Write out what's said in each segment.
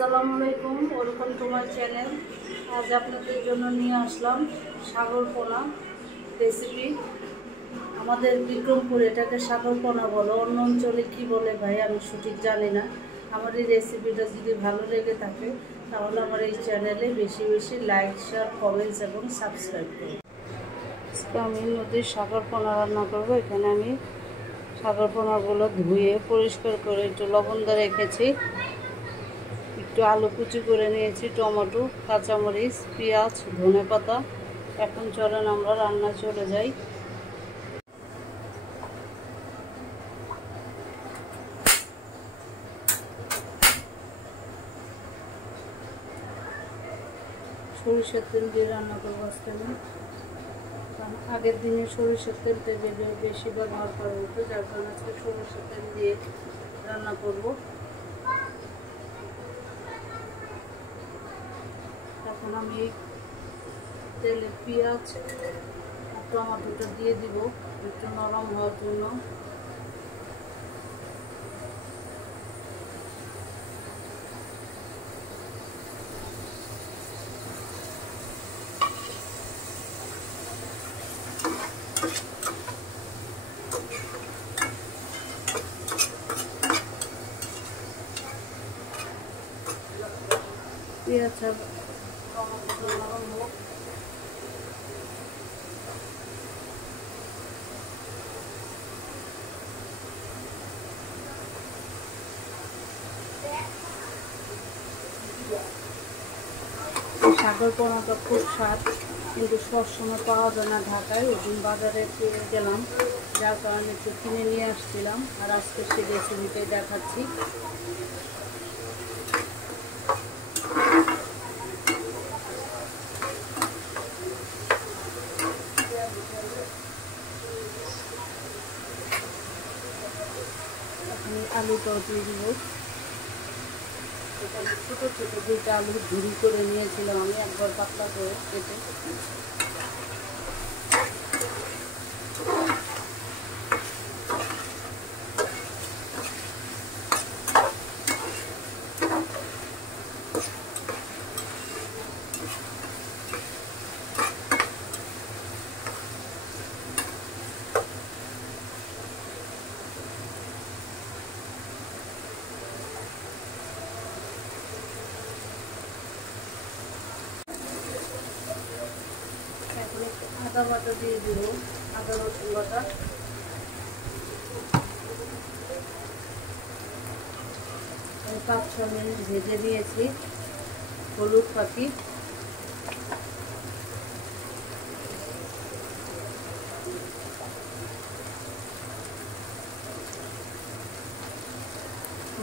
আসসালামু আলাইকুম, welcome to my channel. আজ আপনাদের জন্য নিয়ে আসলাম সাগর পোনা রেসিপি। আমাদের বিক্রমপুর এটাকে সাগর পোনা বলো, অন্য অঞ্চলে কী বলে ভাই আমি সঠিক জানি না। আমার এই রেসিপিটা যদি ভালো লেগে থাকে তাহলে আমার এই চ্যানেলে বেশি বেশি লাইক, শেয়ার, কমেন্টস এবং সাবস্ক্রাইব করুন। আজকে আমি নদীর সাগর পোনা রান্না করবো। এখানে আমি সাগর পোনাগুলো ধুয়ে পরিষ্কার করে একটু লবণ দিয়ে রেখেছি। একটু আলু কুচি করে নিয়েছি, টমেটো, কাঁচামরিচ, পেঁয়াজ, ধনেপাতা। এখন চলেন আমরা রান্না চলে যাই। সরিষার তেল দিয়ে রান্না করবো আজকে আমি। আগের দিনে সরিষার তেলটা বেশি ব্যবহার করা হতো, যার কারণে আজকে সরিষার তেল দিয়ে রান্না করবো। এখন আমি তেলে পেঁয়াজ আর টমেটোটা দিয়ে দিব একটু নরম হওয়ার জন্য। পেঁয়াজ আর টমেটো নরম হোক। সাগর পোনাটা খুব স্বাদ, কিন্তু সবসময় পাওয়া যায় না ঢাকায়। ওদিন বাজারে পেয়ে গেলাম, যার কারণে একটু কিনে নিয়ে আসছিলাম, আর আজকে সেই রেসিপিটাই দেখাচ্ছি। এখন আলুটাও দিয়ে দিব। এখানে ছোটো ছোটো দুইটা আলু ঝুরি করে নিয়েছিলাম আমি, একবার পাতলা করে কেটে। আদা বাটা দিয়ে দিব, আদা রসুন বাটা। আমি 5-6 মিনিট ভেজে নিয়েছি। হলুদ পাতি,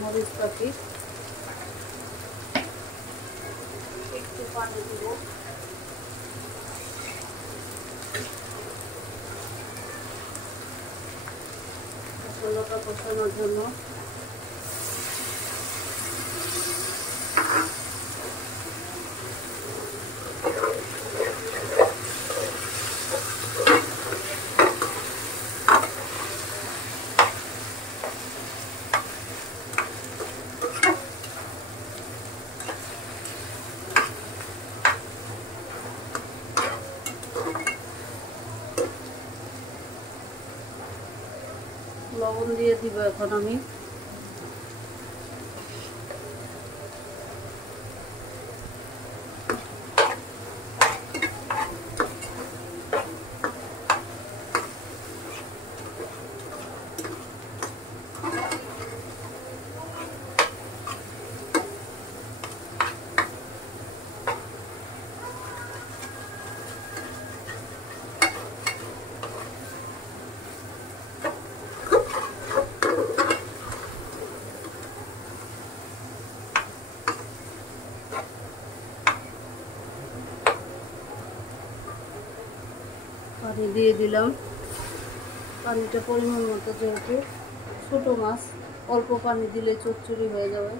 মরিচ পাতি, একটু পানি দিব। মশলাটা কষানোর জন্য লবণ দিয়ে দিব এখন আমি। পানি দিয়ে দিলাম। পানিটা পরিমাণ মতো, যেহেতু ছোটো মাছ অল্প পানি দিলে চচ্চড়ি হয়ে যাবে।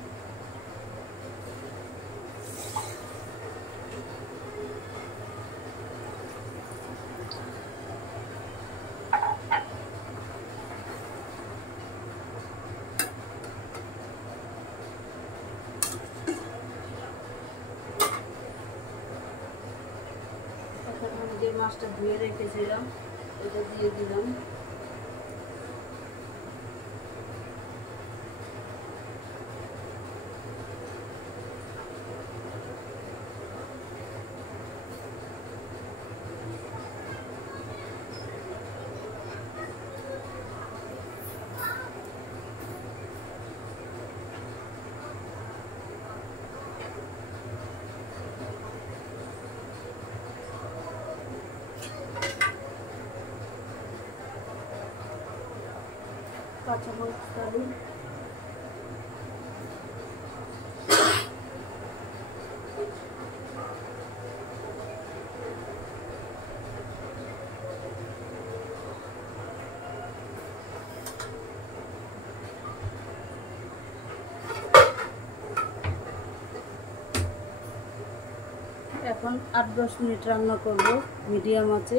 মাছটা ধুয়ে রেখেছিলাম, এটা দিয়ে দিলাম। কাঁচামরিচ ডালি, এখন 8-10 মিনিট রান্না করব মিডিয়াম আঁচে।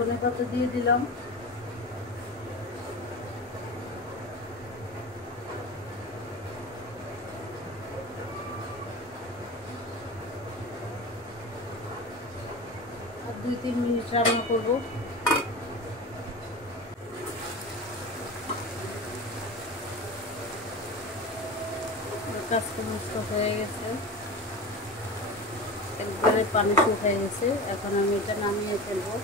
ধনেপাতা দিয়ে দিলাম, আর 2-3 মিনিট রান্না করব। কাঁচামরিচ হয়ে গেছে, একবারে পানি শুকিয়ে গেছে। এখন আমি এটা নামিয়ে ফেলবো।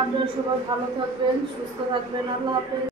আপনারা সবাই ভালো থাকবেন, সুস্থ থাকবেন। আল্লাহ হাফেজ।